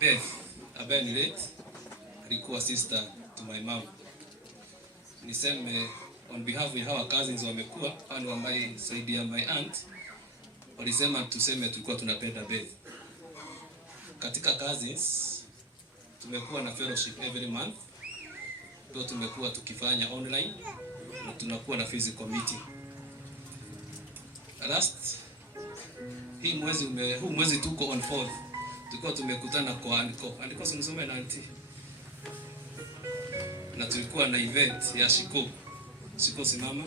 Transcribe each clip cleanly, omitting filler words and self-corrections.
Beth ambaye ni late alikuwa sister to my mom. Niseme on behalf of our cousins wamekuwa and ambaye saidi ya my aunt walisema tuseme tulikuwa tunapenda Beth. Katika cousins tumekuwa na fellowship every month. Ndio tumekuwa tukifanya online na tunakuwa na physical meeting. Last huu mwezi tuko on 4th. Tulikuwa tumekutana kwa andiko simsome na auntie. Na tulikuwa na event ya Shiko simama.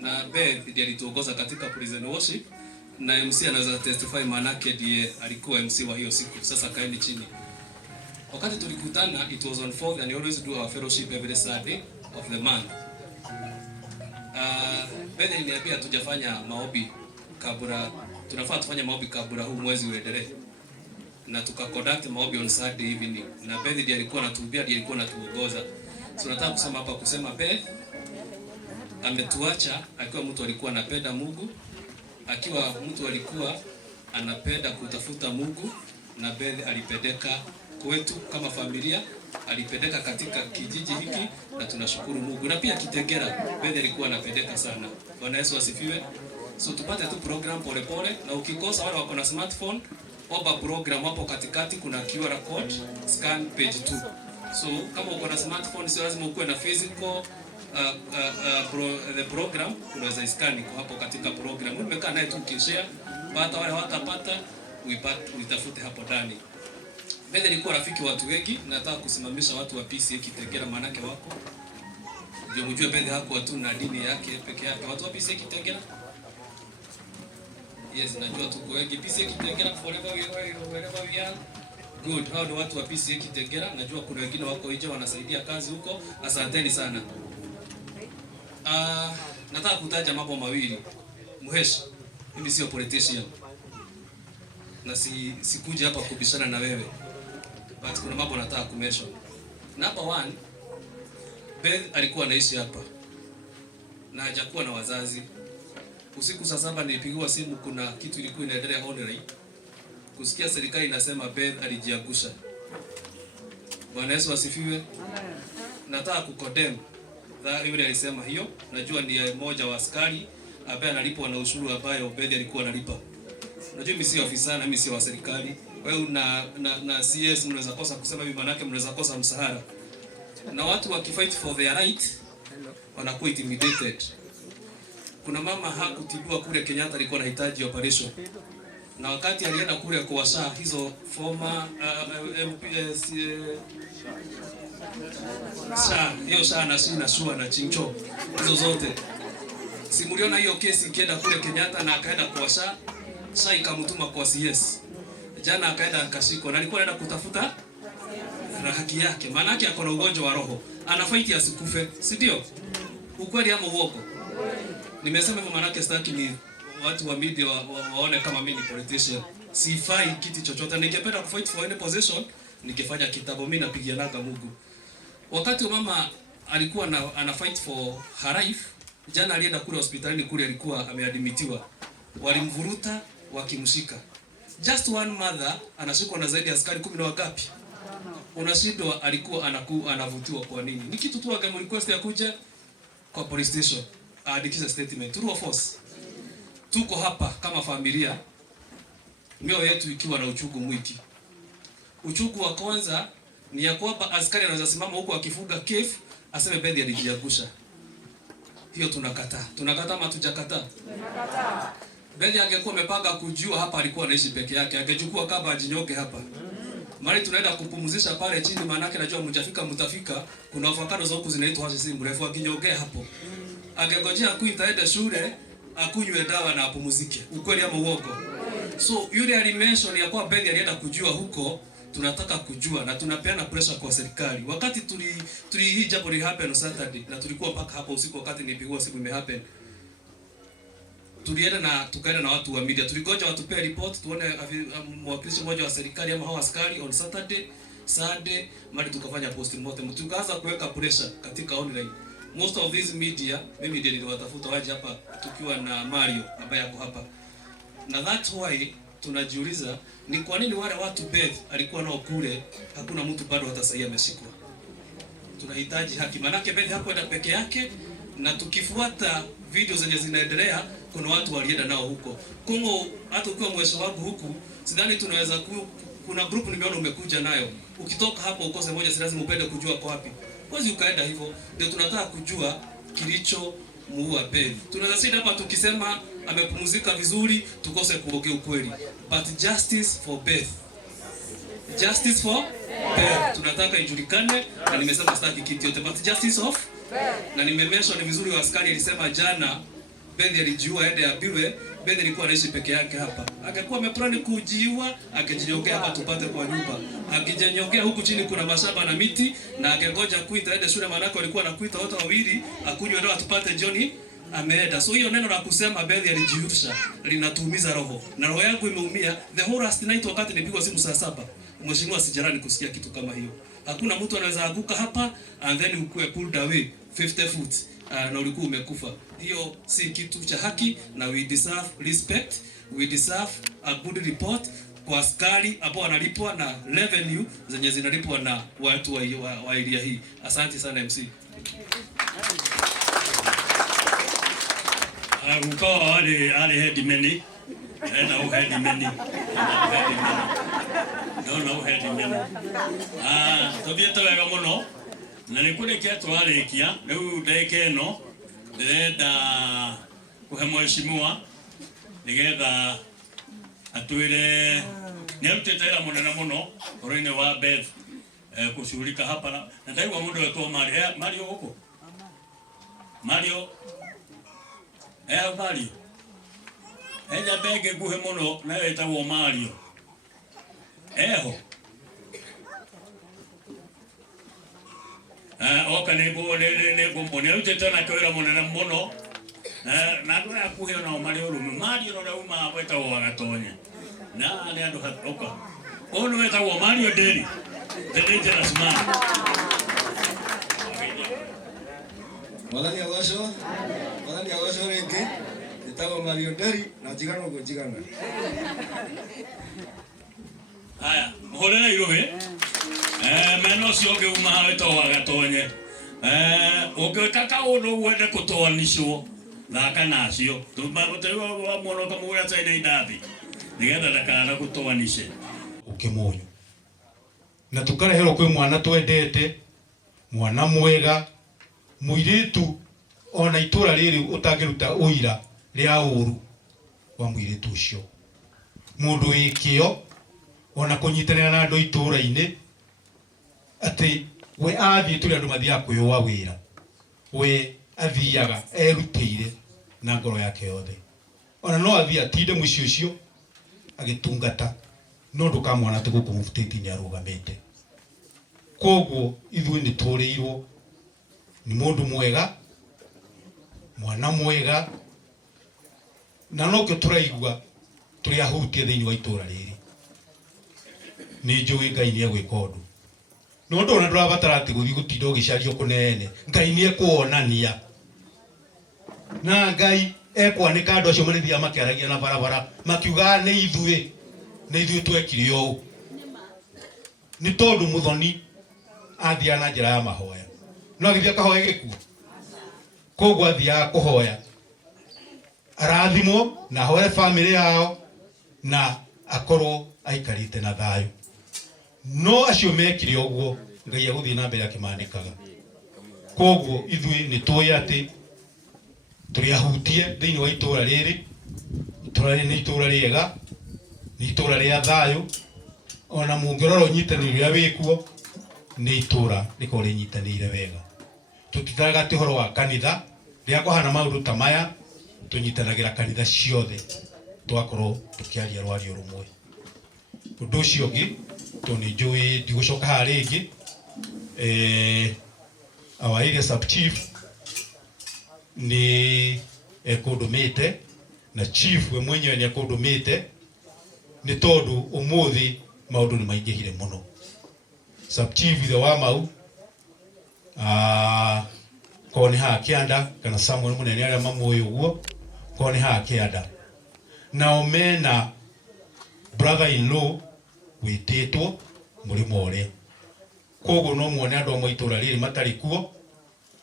Na Beth ndiye alituongoza katika prison worship na MC anaweza testify manake ndiye alikuwa MC wa hiyo siku. Sasa kaeni chini. Wakati tulikutana it was on 4th and we always do our fellowship every Saturday of the month. Beth aliniambia tujafanya maombi kabla, tunafaa tufanye maombi kabla huu mwezi uendelee. Na tukaconduct maombi on Saturday evening. Na Beth ndiye alikuwa anatuhubia, ndiye alikuwa anatuongoza. So nataka kusema hapa Beth ametuacha akiwa mtu alikuwa anapenda Mungu, akiwa mtu alikuwa anapenda kutafuta Mungu, na Beth alipendeka kwetu kama familia, alipendeka katika kijiji hiki na tunashukuru Mungu. Na pia Kitengela Beth alikuwa anapendeka sana. Bwana Yesu asifiwe. So tupate tu program pole pole, na ukikosa wale wako na smartphone, omba program hapo katikati kuna QR code, scan page 2. So kama uko na smartphone sio lazima ukuwe na physical the program, unaweza scan kwa hapo katika program. Umekaa naye tu ukishare, pata wale hawatapata uitafute hapo ndani. Beth alikuwa rafiki watu wengi, nataka kusimamisha watu wa PCA Kitengela manake wako. Ndio mjue Beth hakuwa tu na dini yake peke yake. Watu wa PCA Kitengela. Yes, najua tuko wengi PCA Kitengela forever wherever we are. Good. Hao ni watu wa PCA Kitengela. Najua kuna wengine wako nje wanasaidia kazi huko. Asanteni sana. Nataka kutaja mambo mawili. Muhesh, mimi sio politician. Na sikuja hapa kubishana na wewe. But kuna mambo nataka kumention. Number 1, Beth alikuwa anaishi hapa. Na hajakuwa na wazazi. Usiku saa 7 nilipigiwa simu, kuna kitu ilikuwa inaendelea online. Kusikia serikali inasema Beth alijiangusha. Bwana Yesu asifiwe. Amen. Nataka kukodem yule alisema hiyo. Najua ni mmoja wa askari ambaye analipwa na ushuru ambayo Beth alikuwa analipa. Unajua mimi si ofisa na mimi si wa serikali. Wewe na CS mnaweza kosa kusema hivi, manake mnaweza kosa msahara. Na watu wakifight for their right wanakuwa intimidated. Kuna mama hakutibiwa kule Kenyatta, alikuwa anahitaji operation. Na wakati alienda kule kwa SHA, hizo former MPS SHA, hiyo SHA na SHA na SHA na Chincho, hizo zote. Simuliona hiyo kesi ikienda kule Kenyatta na akaenda kwa SHA, SHA ikamtuma kwa CS. Jana akaenda akashikwa na alikuwa anaenda kutafuta haki yake. Maana yake ako na ugonjwa wa roho. Ana fight asikufe, si ndio? Ukweli ama uongo? Nimesema hivyo maana yake sitaki ni watu wa media waone kama mimi ni politician. Sifai kiti chochote. Ningependa kufight for any position, ningefanya kitabu, mimi napigianaga Mungu. Wakati mama alikuwa ana fight for her life, jana alienda kule hospitalini kule alikuwa ameadmitiwa. Walimvuruta wakimshika. Just one mother anashikwa na zaidi ya askari 10 na wagapi. Unashindwa alikuwa anavutiwa kwa nini? Ni kitu tu agam request ya kuja kwa police station. Aandikisha statement. True or false? Tuko hapa kama familia, mioyo yetu ikiwa na uchungu mwingi. Uchungu wa kwanza ni ya kwamba askari anaweza simama huko akifunga kef aseme Beth alijiangusha. Hiyo tunakataa. Tunakataa ama tujakataa? Tunakataa. Beth angekuwa amepanga kujua hapa alikuwa anaishi peke yake, angechukua kaba ajinyoke hapa. Mali tunaenda kupumzisha pale chini, maana yake najua mtafika, kuna avocado za huku zinaitwa hasi si mrefu, akinyogea hapo. Angengojea kuitaenda shule, akunywe dawa na apumzike. Ukweli ama uongo? So yule alimention ya kwa Beth alienda kujua huko, tunataka kujua na tunapeana pressure kwa serikali. Wakati hii jambo li happen on Saturday na tulikuwa paka hapo usiku wakati nilipigwa simu ime happen. Tukaenda na watu wa media. Tuligoja watupe report tuone mwakilishi mmoja wa serikali ama hao askari on Sunday mali tukafanya postmortem. Tukaanza kuweka pressure katika online. Most of these media mimi ndiye niliwatafuta waje hapa tukiwa na Mario ambaye yako hapa. Na that's why tunajiuliza ni kwa nini wale watu Beth alikuwa nao kule hakuna mtu bado hata sasa ameshikwa. Tunahitaji haki, manake Beth hakwenda peke yake, na tukifuata video zenye zinaendelea kuna watu walienda nao huko. Kongo hata ukiwa mweso wangu huku, sidhani tunaweza kuna group nimeona umekuja nayo. Ukitoka hapo ukose moja, si lazima upende kujua kwa wapi. Kwani ukaenda hivyo, ndio tunataka kujua kilicho muua Beth. Tunaweza sisi hapa tukisema amepumzika vizuri, tukose kuongea ukweli. But justice for Beth. Justice for Beth. Tunataka ijulikane, na nimesema sitaki kitu yote, but justice of Beth. Na nimemesha ni vizuri wa askari alisema jana Beth alijiua aende abiwe. Beth alikuwa anaishi peke yake hapa. Akakuwa ameplani kujiua, akajinyongea hapa tupate kwa nyumba. Akijinyongea huku chini kuna mashamba na miti, na akangoja kuita aende shule, manako alikuwa anakuita wote wawili akunywe ndio atupate jioni ameenda. So hiyo neno la kusema Beth alijiusha linatuumiza roho. Na roho yangu imeumia the whole last night wakati nilipigwa simu saa 7. Mheshimiwa sijarani kusikia kitu kama hiyo. Hakuna mtu anaweza anguka hapa and then ukue pulled away 50 feet na ulikuwa umekufa. Hiyo si kitu cha haki, na we deserve respect. We deserve a good report kwa askari ambao wanalipwa na revenue zenye zinalipwa na watu wa area hii. Asante sana MC. Ukawa ale head many na uhead many no head many tobiyete wega muno na nikurekia twarikia riu ndeke no ndenda kuhe mheshimiwa nigetha atwire nirutite ira munene muno oroine wa Beth kushughulika hapa na ndaigwa mundu wetwo Mario huko Mario Mario eja bege guhe muno na etagwo Mario eho oka nebo ne utete na kwera munene muno na ndo akuhe na Mario rumu Mario no rauma wetagwo Agatonya na ne ando hatoka ono wetagwo Mario Deli the dangerous man. Walani awasho reke itago Mario Deli na jigana go jigana. Haya, muhorera irohe. Meno sioge uma wetagwo Agatonye. Ugekaka uno wende kutoanishwo na kana cio. Tumagotewa wa muno kamura tsaine idathi. Nigetha ndakana gutoanishe. Ukimunyu. Na tukarehero kwi mwana twendete, mwana mwega, muiritu ona itura riri utagiruta uira ria uru wa muiritu ucio. Mundu wikio ona kunyitanira na andu itura-ini ati we athie turi andu mathia kuyua wira. We athiaga erutire na ngoro yake yothe. Ona no athia tinde mucio ucio agitungata no ndukamwana te guku mufutiti ni arugamite. Koguo ithui ni turirwo ni mundu mwega, mwana mwega, na no ke turaigua turi ahutie thiini wa itura riri. Ni njui Ngai ni egwika undu no ndona ndurabatara ati guthii gutinda ugicario kunene. Ngai ni ekuonania na Ngai ekwanika andu acio marithia makiaragia na barabara makiuga ni ithui twekire ũũ ni tondu muthoni athia na njira ya mahoya no agithia kahoya gikuo. Koguo athia kuhoya arathimwo na hoye family yao na akorwo aikarite na thayu. No acio mekire ũguo Ngai aguthie na mbere akimanikaga. Koguo ithui ni tuoya ati turi ahutie thiini wa itura riri. Itura riri ni itura riega, ni itura ria thayu, ona mungirora unyitanire ria wikuo ni itura riko rinyitanire wega. Tutitaraga ati horo wa kanitha ria kuhana maundu ta maya tunyitanagira kanitha ciothe twakorwo tukiaria rwario rumwe. Undu ucio ungi to ni njui ndigucoka ha ringi our area sub chief ni ekundumite na chief we mwenyewe ni ekundumite ni tondu umuthi maundu ni maingihire muno. Sub chief the wa mau koni ha kianda kana Samuel munene aria mamuyo uguo koni ha kianda na omena brother in law wititwo murimo ore koguo no muone andu amwe itura riri matari kuo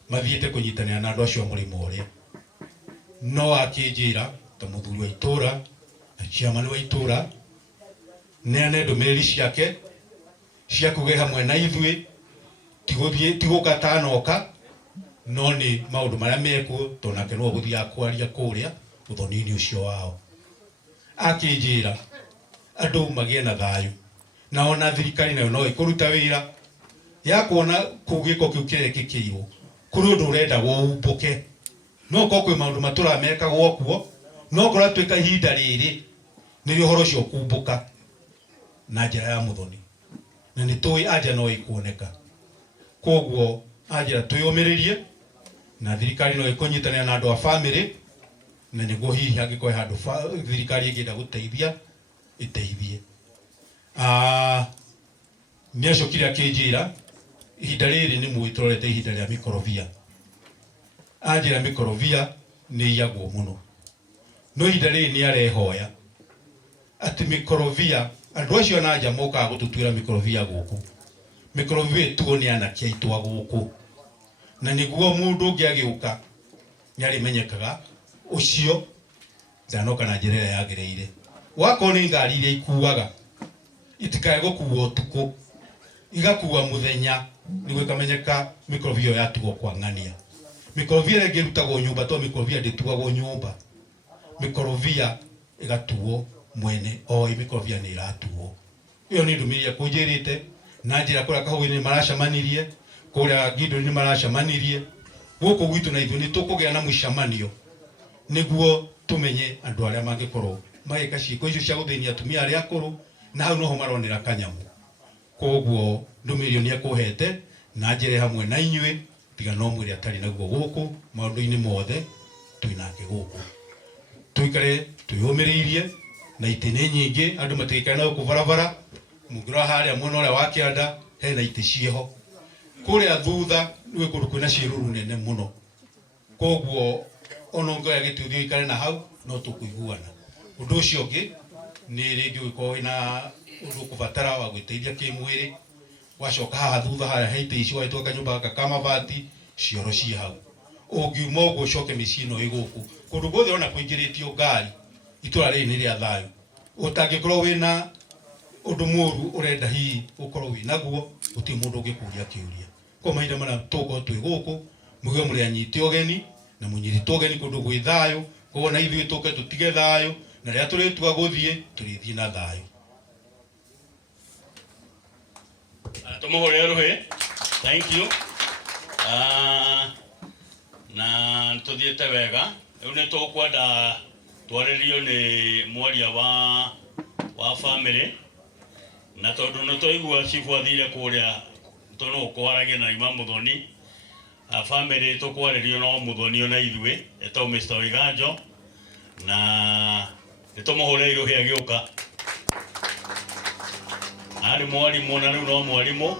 mathiete kunyitanira na andu acio murimo ore no akinjira ta muthuri wa itura na chairman wa itura neane ndumiriri ciake cia kuge hamwe na ithui tigukatanoka no ni maundu maria mekuo tonake no guthia kwaria kuria uthoni-ini ucio wao akinjira andu magie na thayu na ona thirikari nayo no ikuruta wira ya kuona kugiko kiu kirekikirwo kuri undu urenda guumbuke no ko kwi maundu matura meka gwokuo no kora twika ihinda riri ni uhoro ucio kumbuka na njira ya muthoni na ni tui aja no ikuoneka koguo aja tuyumiririe na thirikari no ikunyitanira na andu a family na niguo hihi angikoi handu thirikari ingenda guteithia iteithie niacokire akinjira ihinda riri ni mwitorete ihinda ria mikorobia anjira mikorobia ni iyagwo muno no ihinda riri ni arehoya ati mikorobia andu acio na nja mokaga gututwira mikorobia guku mikorobia tuo ni anake aitwa guku na niguo mundu ungi agiuka ni arimenyekaga ucio ndanoka na njira ĩrĩa yagĩrĩire wako ni ngari iria ikuaga itikae gukuo tuku igakuwa muthenya niguo ikamenyeka mikorobia yatuo kwa ng'ania mikorobia ĩrĩa ĩngĩrutagwo nyumba to mikorobia ndĩtuagwo nyumba mikorobia igatuo mwene oi mikorobia nĩ iratuo iyo ni ndumĩrĩria kunjĩrĩte na njĩra kũrĩa kahũi-inĩ maracamanirie kũrĩa Gindũri-inĩ maracamanirie gũkũ gwitũ na ithuĩ nĩ tũkũgĩa na mũcemanio niguo tumenye andu aria mangikorwo magika ciiko icio cia guthĩnia atumia aria akũrũ na hau noho maronera kanyamu koguo ndũmĩrĩrio nĩ ekuhete na njĩre hamwe na inyuĩ tiga no mwĩrĩ atari naguo gũkũ maũndũ-inĩ mothe twinake gũkũ tuikare twĩyũmĩrĩirie na itĩ nĩ nyingĩ andu matigĩikare na gũkũ barabara mũngĩrora harĩa mwena ũrĩa wa kĩanda hena itĩ ciĩho kũrĩa thutha nĩ kũndũ kwĩna ciĩruru nene mũno koguo ono ngoya gĩtuthio ikare na hau no tũkũiguana ũndũ ũcio ũngĩ nĩ rĩngĩ ũgĩkorwo na ũndũ ũkũbatara wa gwĩteithia kĩmwĩrĩ wacoka haha thutha harĩa he itĩ icio wahĩtũka kanyũmba gaka ka mabati cioro ciĩ hau ũngiuma ũguo ũcoke mĩciĩ ĩno ĩ gũkũ kũndũ guothe ona kũingĩrĩtio ngari itũra rĩrĩ nĩ rĩa thayũ ũtangĩkorwo wĩna ũndũ mũru ũrenda hihi ũkorwo wĩnaguo gũtirĩ mũndũ ũngĩkũria kĩũria kwa mahinda marĩa tũgũkorwo twĩ gũkũ mũgĩo mũrĩ anyite ũgeni na mũnyitĩtwo ũgeni kũndũ gwĩ thayũ koguo na ithuĩ tũke tũtige thayũ na rĩrĩa tũrĩtua gũthiĩ tũrĩthiĩ na thayũ. Tumuhore ruhe. Thank you. Na tuthiete wega riu ni tukwenda twaririo ni mwaria wa family na tondu no twaigua chifu athire kuria tono kwaragia na Ima Muthoni family tukwaririo no Muthoni ona ithuĩ eto Mr. Wiganjo na nitumuhore iruhi agiuka ari mwarimu na riu no mwarimu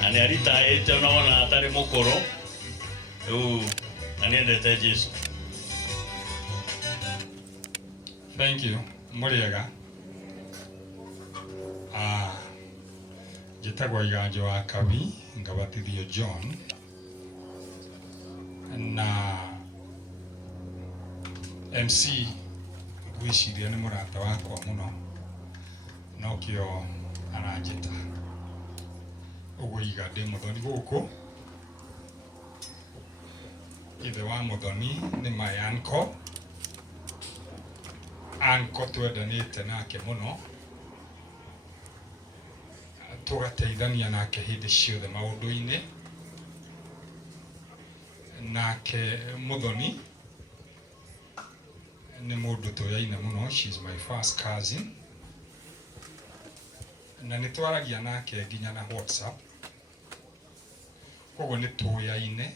na nĩ aritaĩte ona atarĩ mũkũrũ rĩu na nĩendete Jesu. Thank you. Mũrĩega. Njĩtagwo Iganjo wa Kabi, ngabatithio John na MC gwĩciria nĩ mũrata wakwa mũno no kĩo aranjĩta ũguo iga ndĩ Muthoni gũkũ. Ithe wa Muthoni nĩ my uncle. Uncle twendanĩte nake mũno tũgateithania nake hĩndĩ ciothe maũndũ-inĩ. Nake Muthoni nĩ mũndũ tũyaine mũno. She is my first cousin na nĩ twaragia nake nginya na WhatsApp koguo nĩ tũyaine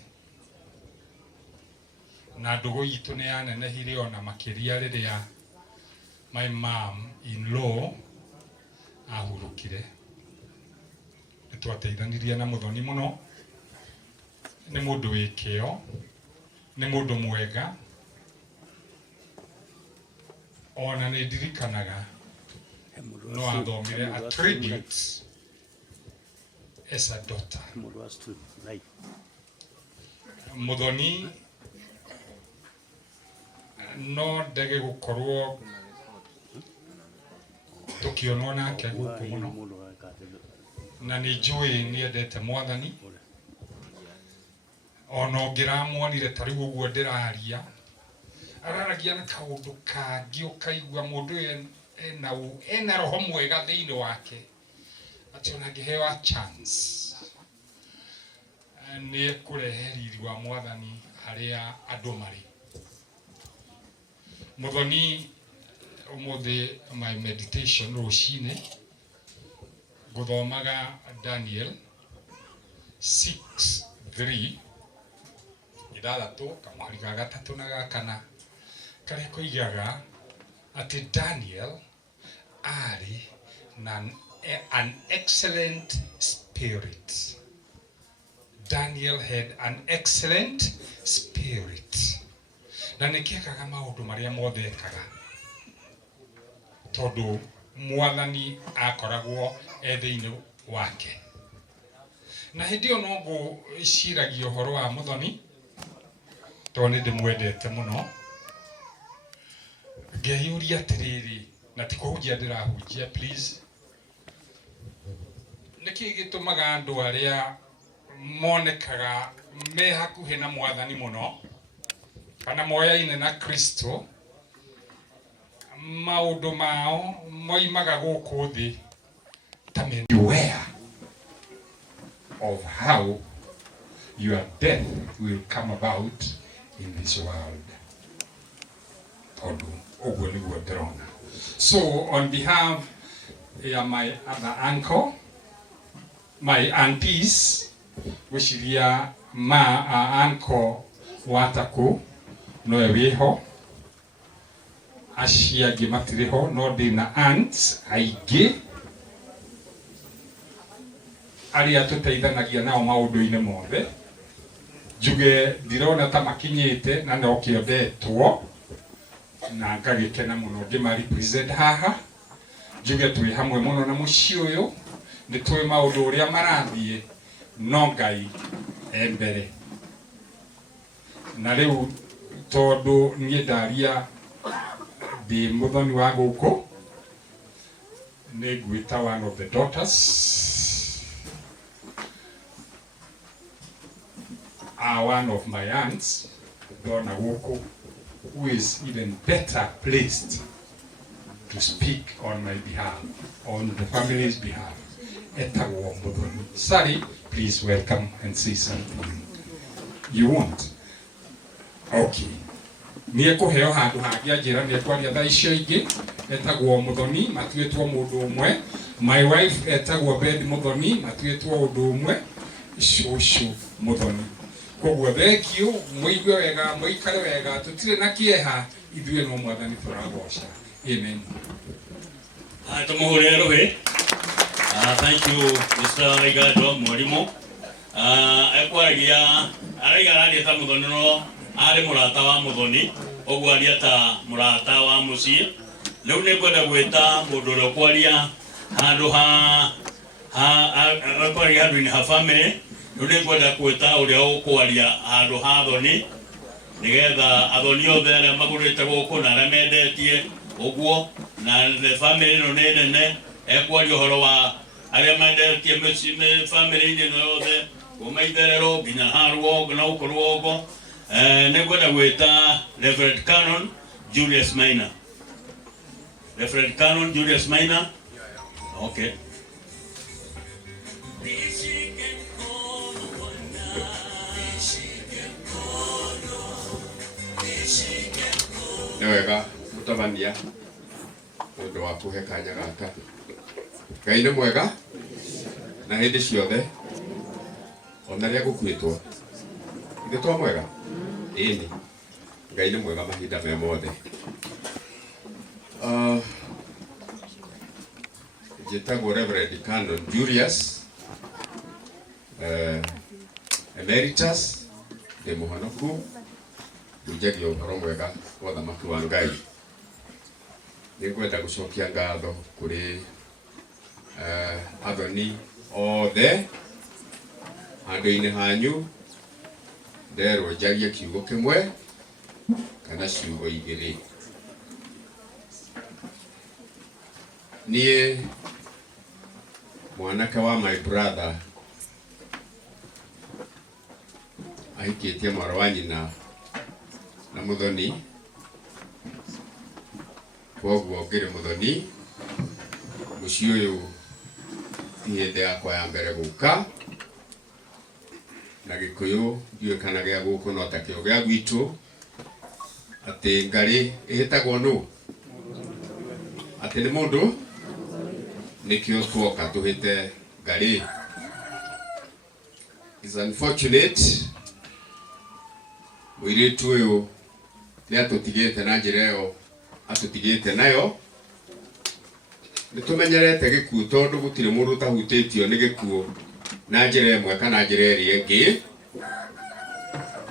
na ndũgũ itũ nĩ yanenehire ona makĩria rĩrĩa my mom in law ahurũkire. Nĩ twateithanirie na Muthoni mũno. Nĩ mũndũ wĩ kĩo, nĩ mũndũ mwega ona nĩ ndirikanaga no athomire a tribute as a daughter. Muthoni no ndege gukorwo tukionwo nake guku muno na ni njui niendete Mwathani ono ngiramuonire tari uguo ndiraria araragia na kaundu kangi ukaigua mundu ena roho mwega thiini wake ati ona ngiheo chance ni kurehe riri wa Mwathani haria andu mari. Muthoni umuthi my meditation rucine guthomaga Daniel 6:3 ithathatu kamwari ga gatatu na ga kana karia koigaga ati Daniel ari an excellent spirit. Daniel had an excellent spirit. Na nikiekaga maundu maria mothe ekaga tondu Mwathani akoragwo thiini wake. Na hindi yo no nguciragia uhoro wa Muthoni tondu ni ndimwendete muno. Ngeiuria atiriri na ti kuhunjia ndirahunjia please. Niki gitumaga andu aria monekaga me hakuhi na Mwathani muno kana moyaine na Kristo maundu mao moimaga guku thi ta beware of how your death will come about in this world. Tondu uguo niguo ndirona. So on behalf of my other uncle, my aunties, wishiria uncle wataku noe wiho aciangi matiriho no ndina aunts aingi aria tuteithanagia nao maundu-ini mothe njuge ndirona ta makinyite na no kiondetwo na ngagikena muno ngima represent haha njuge twi hamwe muno na muci uyu ni twi maundu uria marathie no Ngai embere na riu tondu nie ndaria ndi Muthoni wa guku ni ngwita one of the daughters one of my aunts Donna Guku, who is even better placed to speak on my behalf, on the family's behalf. Etagwo Muthoni. Sari, please welcome and say something you want. Okay. Nie kuheo handu hangi anjira ni kwaria thaa icio ingi etagwo Muthoni matuitwo mundu umwe. My wife etagwo Bed Muthoni matuitwo undu umwe. Shushu Muthoni. Koguo thekio muigue wega muikare wega tutire na kieha ithue no Mwathani turagoca. Amen. Tumuhure rohe. Thank you Mr. Igado Mwalimu. Ekwaragia araigararia ta Muthoni no ari murata wa Muthoni oguo aria ta murata wa mucie. Riu ni kwenda gwita mundu uria kwaria handu kwaria handu-ini ha family. Riu ni kwenda gwita uria ukwaria handu ha thoni nigetha athoni othe aria magurite guku na aria mendetie uguo na the family no ne nene ekwaria uhoro wa aria mendetie family no yothe kumaitherero nginya haruo na ukorwo ugo. Nekwenda gwita Reverend Canon Julius Maina. Reverend Canon Julius Maina. Okay. Wega mutabania undu wa kuhe kanya gaka. Ngai ni mwega na hindi ciothe ona ria gukwitwo ithe twa mwega ini Ngai ni mwega mahinda me mothe. Njĩtagwo Reverend Canon Julius Emeritus ndĩ mũhonoku njagia ũhoro mwega wa thamaki wa Ngai. nĩngwenda gũcokia ngatho kũrĩ athoni othe handũ-inĩ hanyu nderwo njarie kiugo kĩmwe kana ciugo igĩrĩ. Niĩ mwanake wa my brother ahikĩtie mwarĩ wa nyina na mũthoni, koguo ngĩrĩ mũthoni. Mũciĩ ũyũ ti hĩndĩ yakwa ya mbere gũka, na Gĩkũyũ ndiũĩ kana gĩa gũkũ no ta kĩo gĩa gwitũ atĩ ngarĩ ĩhĩtagwo nũ, atĩ nĩ mũndũ, nĩkĩo twoka tũhĩte ngarĩ. It's unfortunate mũirĩtu ũyũ nĩ atũtigĩte na njĩra ĩyo atũtigĩte nayo. Nĩ tũmenyerete gĩkuũ tondũ gũtirĩ mũndũ ũtahutĩtio nĩ gĩkuũ na njĩra ĩmwe kana njĩra ĩrĩa ĩngĩ.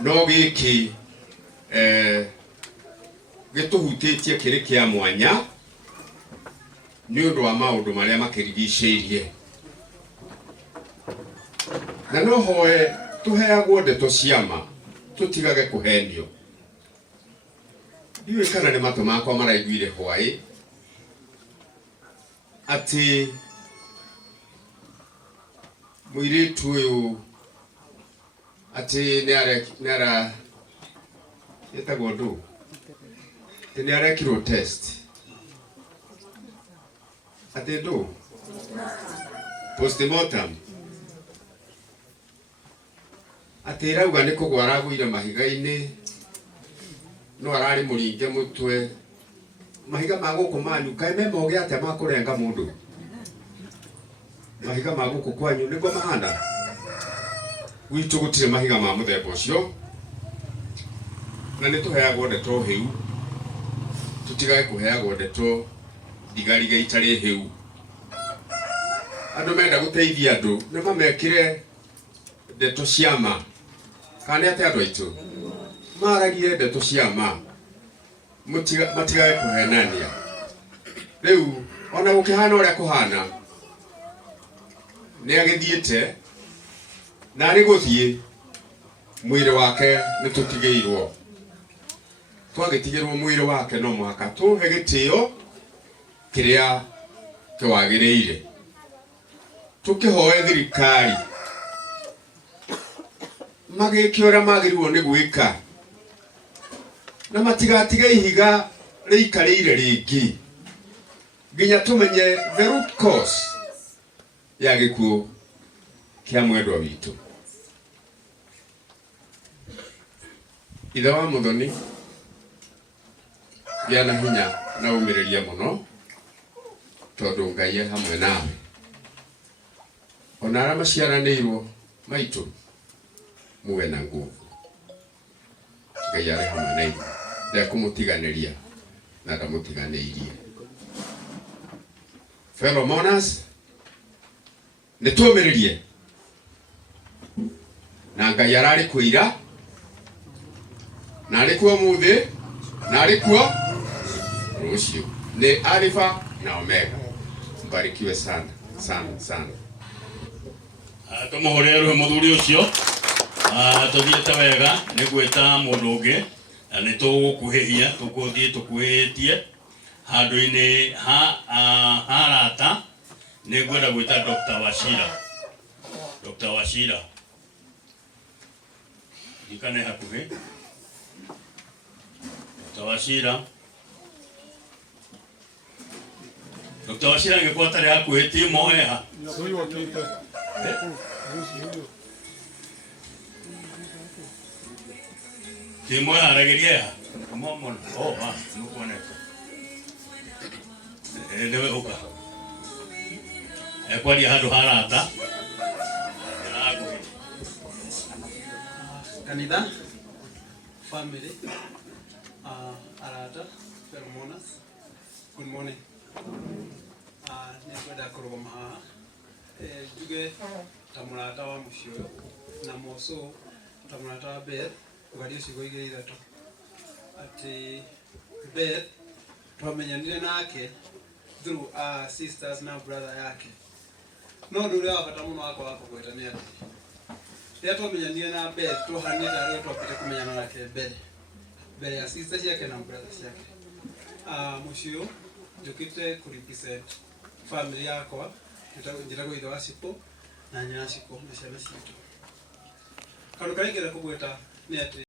No gĩkĩ gĩtũhutĩtie kĩrĩ kĩa mwanya nĩ ũndũ wa maũndũ marĩa makĩrigicĩirie. Na no hoe tũheagwo ndeto cia ma, tũtigage kũhenio. Ndiũĩ kana nĩ matũ makwa maraiguire hwaĩ atĩ mũirĩtu ũyũ atĩ ĩtagwo ndũ, atĩ nĩ arekirwo test, atĩ ndũ postmortem, atĩ ĩrauga nĩ kũgwa aragũire mahiga-inĩ, no ararĩ mũringe mũtwe. Mahiga ma gũkũ manyu kaĩ me moge atĩa ma kũrenga mũndũ? Mahiga ma gũkũ kwanyu nĩguo mahana? Gwitũ gũtirĩ mahiga ma mũthemba ũcio, na nĩ tũheagwo ndeto hĩu, tũtigage kũheagwo ndeto ndigariga itarĩ hĩu. Andũ menda gũteithia andũ nĩ mamekĩre ndeto cia ma, kana nĩ atĩ andũ aitũ maragie ndeto cia ma, matigage kũhenania. Rĩu ona gũkĩhana ũrĩa kũhana, nĩ agĩthiĩte na arĩ gũthiĩ, mwĩrĩ wake nĩ tũtigĩirwo. Twagĩtigĩrwo mwĩrĩ wake no mũhaka tũhe gĩtĩo kĩrĩa kĩwagĩrĩire. Tũkĩhoe thirikari magĩke ũrĩa magĩrĩirwo nĩ gwĩka, na matigatige ihiga rĩikarĩire rĩngĩ, nginya tũmenye the root cause ya gĩkuũ kĩa mwendwa witũ. Ithe wa mũthoni, gĩa na hinya na ũmĩrĩria mũno, tondũ Ngai e hamwe nawe. Ona arĩa maciaranĩirwo maitũ muwe na nguvu, Ngai arĩ hamwe na inyuĩ, ndekũmũtiganĩria na ndamũtiganĩirie. Fellow mourners, nĩ tũmĩrĩrie, na Ngai ararĩ kwĩira, na arĩ kuo mũthĩ, na arĩ kuo rũciũ. Nĩ Alpha na Omega. Mbarikiwe sana sana sana. Tũmũhũrĩre rũhĩ mũthuri ũcio. Tũthiĩte wega nĩ gwĩta mũndũ ũngĩ, na nĩ tũgũkuhĩhia, tũgũthiĩ tũkuhĩhĩtie handũ-inĩ ha arata. Nĩ ngwenda gwĩta Dr. Wachira. Dr. Wachira, ikane hakuhĩ. Dr. Wachira, Dr. Wachira angĩkorwo atarĩ hakuhĩ ti moheha. Ti moheha aragĩria momono. Nĩkuoneka. Nĩwe ũka. Ekwaria handũ ha arata. Kanitha, family, arata, fellow mourners, good morning. Nĩ ngwenda kũrũgama haha njuge ta mũrata wa mũciĩ ũyũ, na moco ta mũrata wa Beth, ũgarie ciugo igĩrĩ ithatũ. Atĩ Beth twamenyanire nake through sisters na brother yake no ndu ria bata muno wako wako gwetania ati ria twamenyanire na Beth tuhanire aria twapite kumenyana nake mbere ya sisters yake na brothers yake mucio njukite ku represent family yakwa njira ithe wa Cipo na nyina Cipo na ciana citu kandu kaingire kugweta ni ati